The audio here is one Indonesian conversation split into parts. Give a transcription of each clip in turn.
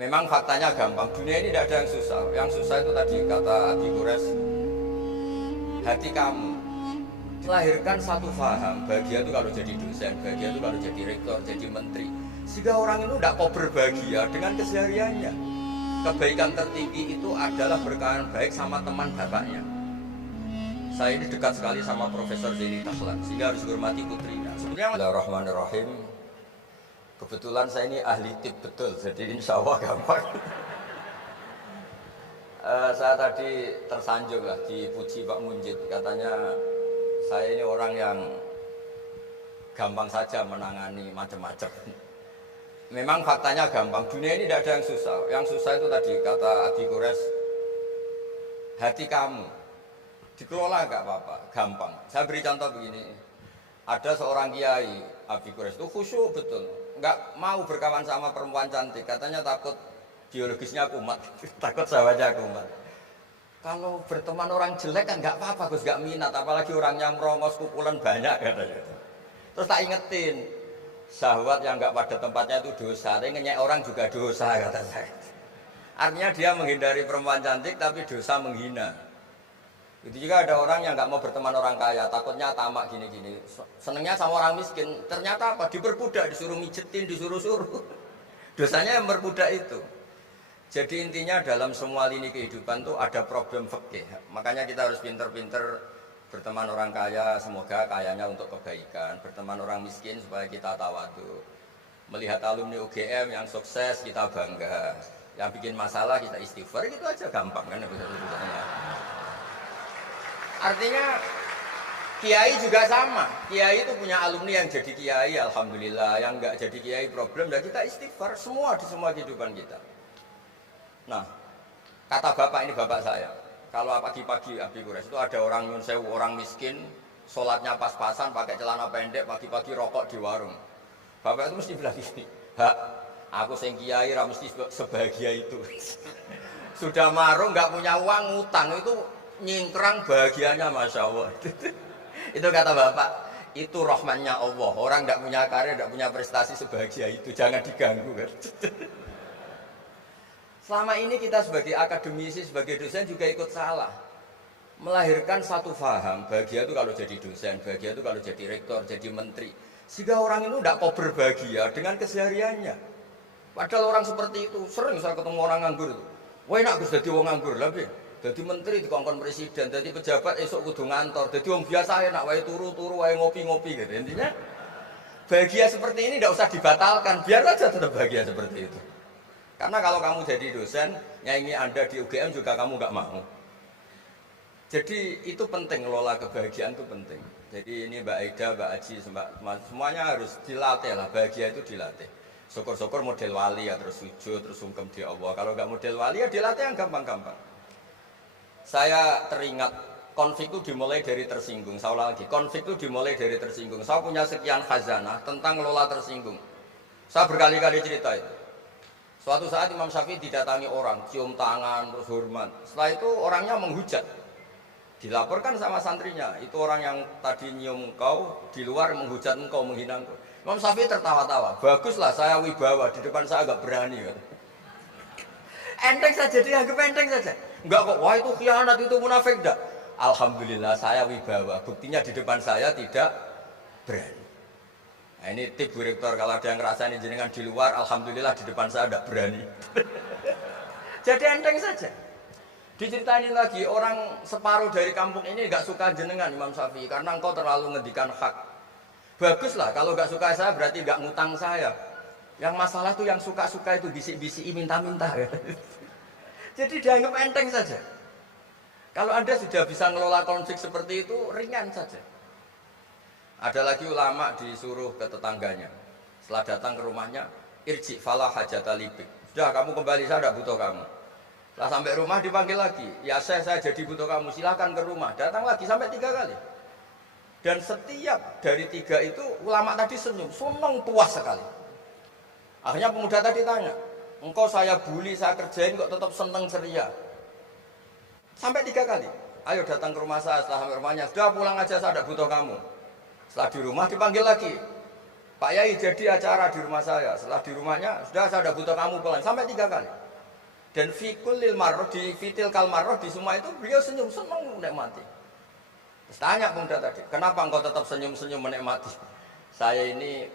Memang faktanya gampang. Dunia ini tidak ada yang susah. Yang susah itu tadi kata Abi Quraisy, hati kamu. Melahirkan satu faham. Bahagia itu kalau jadi dosen, bahagia itu kalau jadi rektor, jadi menteri. Sehingga orang itu tidak kok berbahagia dengan kesehariannya. Kebaikan tertinggi itu adalah berkawan baik sama teman bapaknya. Saya ini dekat sekali sama Profesor Zaini Tahlan, sehingga harus hormati putrinya. Sebenarnya Bismillahirrahmanirrahim. Kebetulan saya ini ahli tip betul, jadi insya Allah gampang. Saya tadi tersanjung lah dipuji Pak Munjid, katanya saya ini orang yang gampang saja menangani macam-macam. Memang faktanya gampang, dunia ini tidak ada yang susah. Yang susah itu tadi kata Abi Quraisy, hati kamu dikelola nggak apa-apa, gampang. Saya beri contoh begini, ada seorang kiai Abi Quraisy itu khusyuk betul, nggak mau berkawan sama perempuan cantik, katanya takut biologisnya kumat, takut sahabatnya kumat. Kalau berteman orang jelek kan nggak apa-apa, Gus, nggak minat, apalagi orangnya merongos kupulan banyak katanya. Terus tak ingetin, syahwat yang nggak pada tempatnya itu dosa, tapi ngenyek orang juga dosa kata saya. Artinya dia menghindari perempuan cantik tapi dosa menghina. Itu juga ada orang yang nggak mau berteman orang kaya, takutnya tamak gini-gini. Senengnya sama orang miskin, ternyata apa? Diperbudak, disuruh mijetin, disuruh-suruh. Dosanya yang berbudak itu. Jadi intinya dalam semua lini kehidupan tuh ada problem fikih. Makanya kita harus pinter-pinter berteman orang kaya, semoga kayanya untuk kebaikan. Berteman orang miskin supaya kita tawadu. Melihat alumni UGM yang sukses kita bangga. Yang bikin masalah kita istighfar, gitu aja gampang kan. Artinya kiai juga sama. Kiai itu punya alumni yang jadi kiai, alhamdulillah. Yang nggak jadi kiai problem, dan kita istighfar semua di semua kehidupan kita. Nah, kata bapak ini bapak saya, kalau pagi-pagi Abi Quraisy itu ada orang nyun sewu, orang miskin, sholatnya pas-pasan, pakai celana pendek, pagi-pagi rokok di warung. Bapak itu mesti bilang gini, hak, aku sing kiai ra mesti sebahagia itu. Sudah marung, nggak punya uang, ngutang, itu nyingkrang bahagianya, Masya Allah. Itu kata bapak, itu rahmannya Allah. Orang nggak punya karya, nggak punya prestasi sebahagia itu, jangan diganggu kan. Selama ini kita sebagai akademisi, sebagai dosen juga ikut salah. Melahirkan satu faham, bahagia itu kalau jadi dosen, bahagia itu kalau jadi rektor, jadi menteri. Sehingga orang itu tidak kok berbahagia dengan kesehariannya. Padahal orang seperti itu, sering saya ketemu orang nganggur itu. Wah enak Gus jadi orang nganggur, lebih. Jadi menteri dikongkon presiden, jadi pejabat esok kudu ngantor. Jadi orang biasa enak, wae turu-turu, wae ngopi-ngopi gitu. Intinya bahagia seperti ini tidak usah dibatalkan, biar aja tetap bahagia seperti itu. Karena kalau kamu jadi dosen, nyanyi Anda di UGM juga kamu nggak mau. Jadi itu penting, ngelola kebahagiaan itu penting. Jadi ini Mbak Aida, Mbak Aji, semuanya harus dilatih lah, bahagia itu dilatih. Syukur-syukur model wali ya, terus sujud, terus sungkem di Allah. Kalau nggak model wali ya dilatih yang gampang-gampang. Saya teringat konflik itu dimulai dari tersinggung. Saya ulang lagi, konflik itu dimulai dari tersinggung. Saya punya sekian khazanah tentang ngelola tersinggung. Saya berkali-kali cerita itu. Suatu saat Imam Syafi'i didatangi orang, cium tangan, terus hormat. Setelah itu orangnya menghujat. Dilaporkan sama santrinya, itu orang yang tadi nyium engkau, di luar menghujat engkau, menghina engkau. Imam Syafi'i tertawa-tawa, baguslah saya wibawa, di depan saya agak berani. Enteng saja, dianggap enteng saja. Enggak kok, wah itu khianat, itu munafik, enggak. Alhamdulillah saya wibawa, buktinya di depan saya tidak berani. Nah, ini tip Bu Rektor, kalau ada yang ngerasain jenengan di luar, alhamdulillah di depan saya tidak berani. Jadi enteng saja. Diceritain lagi, orang separuh dari kampung ini nggak suka jenengan Imam Syafi'i karena engkau terlalu ngendikan hak. Baguslah, kalau nggak suka saya berarti nggak ngutang saya. Yang masalah tuh yang suka-suka itu bisik-bisik minta-minta. Jadi dianggap enteng saja. Kalau Anda sudah bisa ngelola konflik seperti itu, ringan saja. Ada lagi ulama disuruh ke tetangganya. Setelah datang ke rumahnya, irji falah hajata libik. Sudah kamu kembali, saya tidak butuh kamu. Setelah sampai rumah dipanggil lagi. Ya saya jadi butuh kamu, silahkan ke rumah. Datang lagi sampai 3 kali. Dan setiap dari 3 itu ulama tadi senyum, senang puas sekali. Akhirnya pemuda tadi tanya, engkau saya bully, saya kerjain kok tetap senang ceria. Sampai 3 kali. Ayo datang ke rumah saya, setelah sampai rumahnya, sudah pulang aja, saya tidak butuh kamu. Setelah di rumah dipanggil lagi. Pak Yai jadi acara di rumah saya. Setelah di rumahnya, sudah saya udah butuh kamu pulang sampai 3 kali. Dan fikul lil marroh di fitil kal marroh di semua itu beliau senyum senang menikmati. Terus tanya pemuda tadi, kenapa engkau tetap senyum-senyum menikmati? Saya ini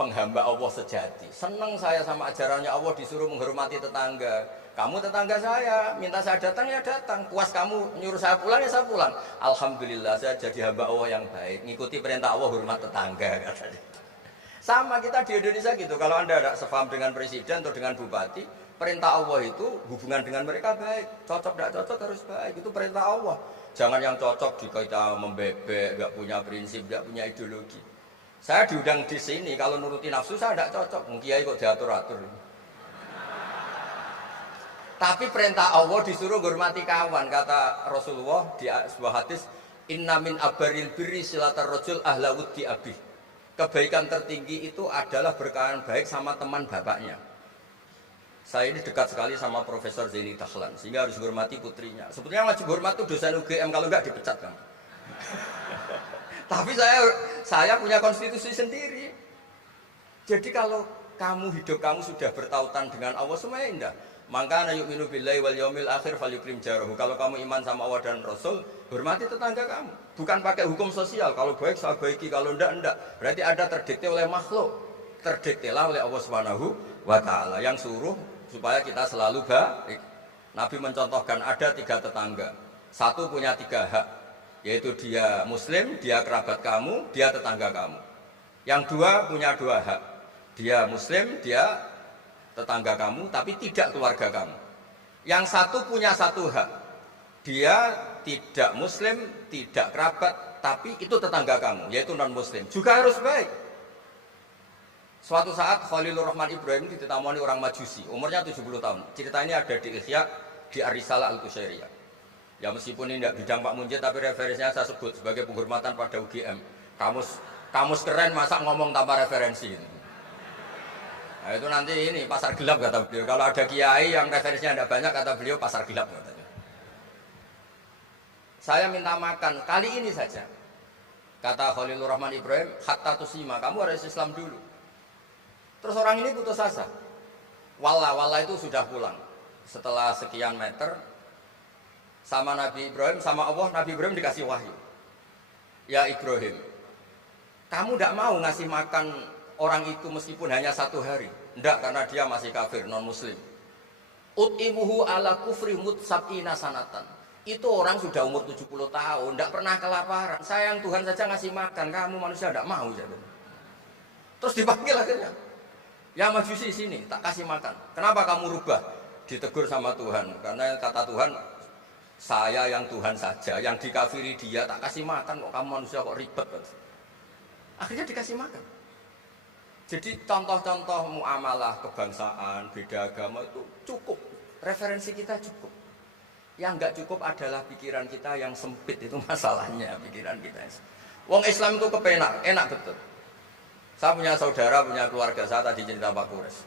penghamba Allah sejati. Senang saya sama ajarannya Allah, disuruh menghormati tetangga. Kamu tetangga saya, minta saya datang ya datang. Puas kamu nyuruh saya pulang ya saya pulang. Alhamdulillah saya jadi hamba Allah yang baik. Ngikuti perintah Allah, hormat tetangga katanya. Sama kita di Indonesia gitu. Kalau Anda tidak sepaham dengan presiden atau dengan bupati, perintah Allah itu hubungan dengan mereka baik. Cocok tidak cocok harus baik. Itu perintah Allah. Jangan yang cocok kita membebek, nggak punya prinsip, nggak punya ideologi. Saya diundang di sini, kalau nuruti nafsu saya tidak cocok. Kiai kok diatur-atur. Tapi perintah Allah disuruh hormati kawan. Kata Rasulullah di sebuah hadis, Inna min abaril birri silatar rojul ahla wuddi abih. Kebaikan tertinggi itu adalah berkawan baik sama teman bapaknya. Saya ini dekat sekali sama Profesor Zaini Dahlan, sehingga harus hormati putrinya. Sebetulnya wajib hormat itu dosen UGM, kalau enggak dipecat kan. Tapi saya punya konstitusi sendiri. Jadi kalau hidup kamu sudah bertautan dengan Allah, semuanya indah. Maka na yu'minu billahi wal yaumil akhir falyukrim jarahu. Kalau kamu iman sama Allah dan Rasul, hormati tetangga kamu. Bukan pakai hukum sosial. Kalau baik saya baiki, kalau enggak. Berarti ada terdikte oleh makhluk. Terdiktelah oleh Allah Subhanahu wa taala yang suruh supaya kita selalu baik. Nabi mencontohkan ada 3 tetangga. Satu punya 3 hak, yaitu dia muslim, dia kerabat kamu, dia tetangga kamu. Yang 2 punya 2 hak, dia muslim, dia tetangga kamu, tapi tidak keluarga kamu. Yang 1 punya 1 hak, dia tidak muslim, tidak kerabat, tapi itu tetangga kamu, yaitu non muslim, juga harus baik. Suatu saat Khalilur Rahman Ibrahim ditemani orang Majusi, umurnya 70 tahun. Cerita ini ada di Ihya, di Ar-Risalah Al-Qusyairiyah. Ya meskipun ini tidak bidang Pak Munjid, tapi referensinya saya sebut sebagai penghormatan pada UGM. Kamus keren, masa ngomong tanpa referensi. Nah, itu nanti ini pasar gelap kata beliau. Kalau ada kiai yang referensinya tidak banyak, kata beliau pasar gelap katanya. Saya minta makan kali ini saja. Kata Khalilur Rahman Ibrahim, hatta tuslima, kamu harus Islam dulu. Terus orang ini putus asa. Walla itu sudah pulang. Setelah sekian meter, sama Nabi Ibrahim, sama Allah, Nabi Ibrahim dikasih wahyu. Ya Ibrahim, kamu tidak mau ngasih makan orang itu meskipun hanya 1 hari. Tidak, karena dia masih kafir, non muslim. Ut'imuhu ala kufri sab'ina sanatan. Itu orang sudah umur 70 tahun, tidak pernah kelaparan. Sayang Tuhan saja ngasih makan, kamu manusia tidak mau. Terus dipanggil akhirnya. Ya Majusi sini, tak kasih makan. Kenapa kamu rubah? Ditegur sama Tuhan. Karena kata Tuhan, saya yang Tuhan saja, yang dikafiri dia tak kasih makan, kok kamu manusia kok ribet. Akhirnya dikasih makan. Jadi contoh-contoh muamalah kebangsaan, beda agama itu cukup. Referensi kita cukup. Yang enggak cukup adalah pikiran kita yang sempit, itu masalahnya pikiran kita. Wong Islam itu kepenak, enak betul. Saya punya saudara, punya keluarga, saya tadi cerita Pak Kures.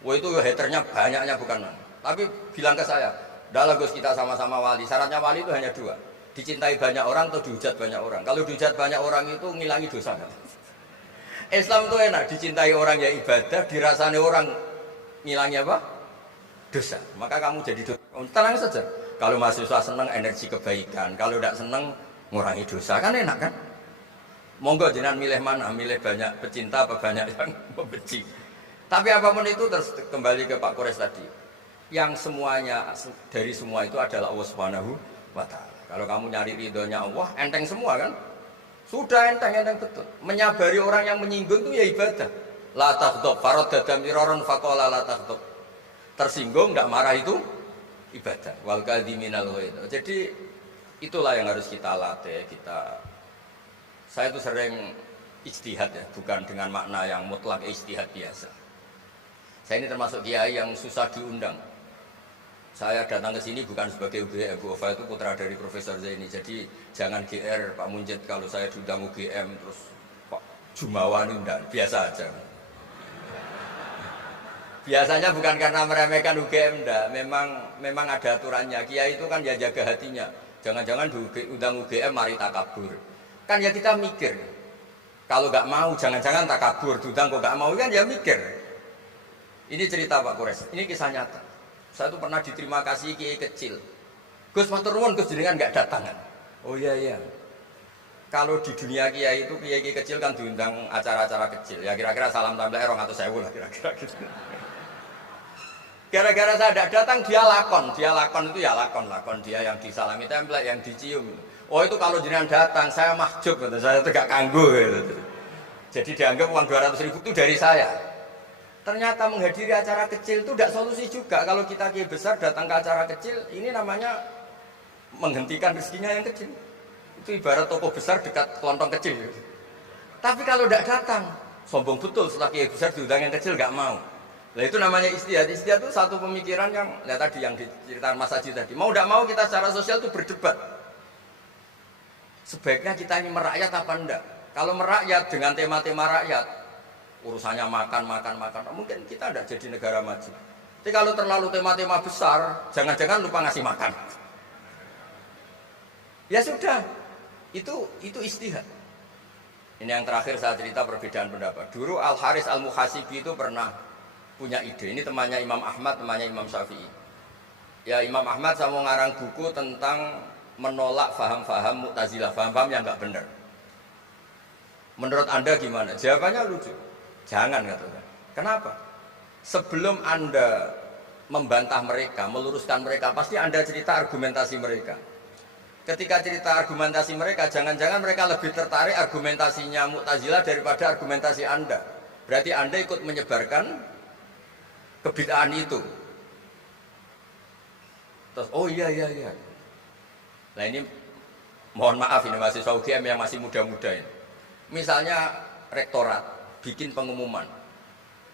Wah itu haternya banyaknya bukan. Tapi bilang ke saya, dah Gus kita sama-sama wali. Syaratnya wali itu hanya 2. Dicintai banyak orang atau dihujat banyak orang. Kalau dihujat banyak orang itu ngilangi dosa. Islam itu enak, dicintai orang ya ibadah, dirasani orang ngilangi apa? Dosa. Maka kamu jadi dosa. Tenang saja. Kalau mahasiswa senang energi kebaikan, kalau tidak senang ngurangi dosa, kan enak kan? Monggo jenengan milih mana, milih banyak pecinta apa banyak yang membenci. Tapi apapun itu terus kembali ke Pak Kores tadi. Yang semuanya dari semua itu adalah Allah Subhanahu wa taala. Kalau kamu nyari ridhonya Allah, enteng semua kan? Sudah enteng betul. Menyabari orang yang menyinggung itu ya ibadah. La taghdab, farad dadam miraron faqala la taghdab. Tersinggung enggak marah itu ibadah. Wal kadhiminal ghaidh. Jadi itulah yang harus kita latih, saya itu sering ijtihad ya, bukan dengan makna yang mutlak ijtihad biasa. Saya ini termasuk kiai yang susah diundang. Saya datang ke sini bukan sebagai UGM, Bu Ova itu putra dari Profesor Zaini. Jadi jangan GR Pak Munjid kalau saya diundang UGM terus Pak Jumawan undang, biasa aja. Biasanya bukan karena meremehkan UGM, enggak. Memang ada aturannya. Kiai itu kan ya jaga hatinya. Jangan-jangan diundang UGM mari takabur. Kan ya kita mikir, Kalau nggak mau, jangan-jangan tak kabur, dudang kok nggak mau kan ya mikir. Ini cerita Pak Kures, ini kisah nyata. Saya tuh pernah diterima kasih kiai kecil. Gus matur nuwun Gus jenengan nggak datang kan? Oh iya iya. Kalau di dunia kiai itu kiai kecil kan diundang acara-acara kecil. Ya kira-kira salam tambah erong atau sewu lah kira-kira gitu. Gara-gara saya tidak datang dia lakon itu ya lakon dia yang disalami template, yang dicium. Oh itu kalau jenengan datang saya mahjub, saya tegak kanggo gitu. Jadi dianggap uang 200.000 itu dari saya. Ternyata menghadiri acara kecil itu tidak solusi juga. Kalau kita kiai besar datang ke acara kecil, ini namanya menghentikan rezekinya yang kecil. Itu ibarat toko besar dekat kelontong kecil. Tapi kalau tidak datang, sombong betul setelah kiai besar diundang yang kecil nggak mau. Nah itu namanya istihad. Istihad itu satu pemikiran yang, ya tadi yang diceritakan Mas Haji tadi. Mau tidak mau kita secara sosial itu berdebat. Sebaiknya kita ini merakyat apa enggak? Kalau merakyat dengan tema-tema rakyat, urusannya makan, mungkin kita tidak jadi negara maju. Tapi kalau terlalu tema-tema besar, jangan-jangan lupa ngasih makan. Ya sudah, itu istihad. Ini yang terakhir saya cerita perbedaan pendapat. Dulu Al-Haris Al-Muhasibi itu pernah punya ide. Ini temannya Imam Ahmad, temannya Imam Syafi'i. Ya Imam Ahmad saya mau ngarang buku tentang menolak faham-faham Mu'tazilah, faham-faham yang nggak benar. Menurut Anda gimana? Jawabannya lucu. Jangan katanya. Kenapa? Sebelum Anda membantah mereka, meluruskan mereka, pasti Anda cerita argumentasi mereka. Ketika cerita argumentasi mereka, jangan-jangan mereka lebih tertarik argumentasinya Mu'tazilah daripada argumentasi Anda. Berarti Anda ikut menyebarkan kebid'ahan itu. Terus, oh iya. Nah ini, mohon maaf ini mahasiswa UGM yang masih muda-muda ini. Misalnya rektorat bikin pengumuman,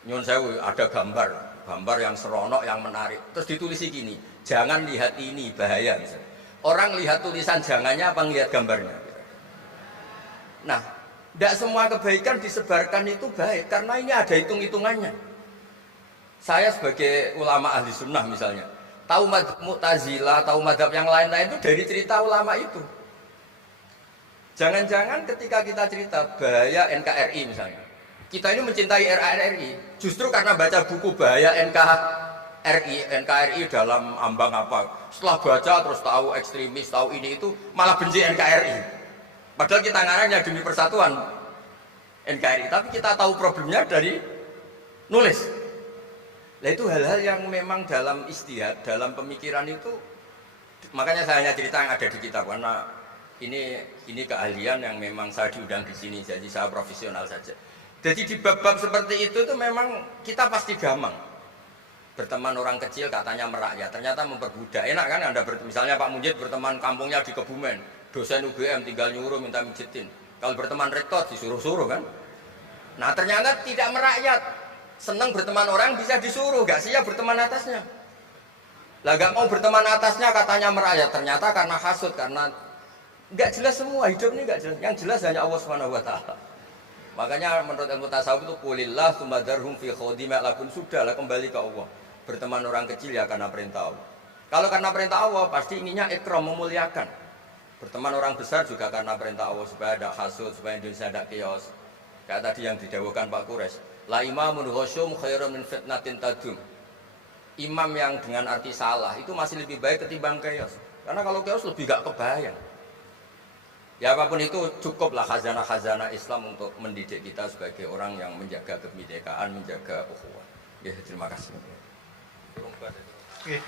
nyun sewu ada gambar yang seronok, yang menarik. Terus ditulis gini, jangan lihat ini bahaya. Misalnya. Orang lihat tulisan jangannya apa ngelihat gambarnya? Nah, tidak semua kebaikan disebarkan itu baik karena ini ada hitung-hitungannya. Saya sebagai ulama ahli sunnah misalnya, tahu Mu'tazilah, tahu madhab yang lain-lain itu dari cerita ulama itu. Jangan-jangan ketika kita cerita bahaya NKRI misalnya, kita ini mencintai NKRI justru karena baca buku bahaya NKRI dalam ambang apa. Setelah baca terus tahu ekstremis, tahu ini itu, malah benci NKRI. Padahal kita ngarangnya demi persatuan NKRI, tapi kita tahu problemnya dari nulis. Nah itu hal-hal yang memang dalam istihad, dalam pemikiran itu, makanya saya hanya cerita yang ada di kitab karena ini keahlian yang memang saya diundang di sini, jadi saya profesional saja. Jadi di bab-bab seperti itu memang kita pasti gamang. Berteman orang kecil katanya merakyat, ternyata memperbudak. Enak kan Anda misalnya Pak Munjid berteman kampungnya di Kebumen, dosen UGM tinggal nyuruh minta mijitin. Kalau berteman rektor disuruh-suruh kan. Nah ternyata tidak merakyat. Senang berteman orang bisa disuruh, gak siap berteman atasnya. Lah gak mau berteman atasnya katanya merakyat, ternyata karena hasud, karena gak jelas semua, hidup ini gak jelas. Yang jelas hanya Allah SWT. Makanya menurut ilmu tasawuf itu kulillah sumadarhum fi khawdima lakun, sudahlah kembali ke Allah. Berteman orang kecil ya karena perintah Allah. Kalau karena perintah Allah pasti inginnya ikram, memuliakan. Berteman orang besar juga karena perintah Allah supaya ada hasud, supaya Indonesia ada chaos. Kayak tadi yang didawuhkan Pak Kures. La imamun khusyum khairun min fitnatin tadum. Imam yang dengan arti salah itu masih lebih baik ketimbang chaos. Karena kalau chaos lebih gak kebayang. Ya apapun itu cukuplah khazanah-khazanah Islam untuk mendidik kita sebagai orang yang menjaga kebinekaan, menjaga ukhuwah. Ya, terima kasih. Oke.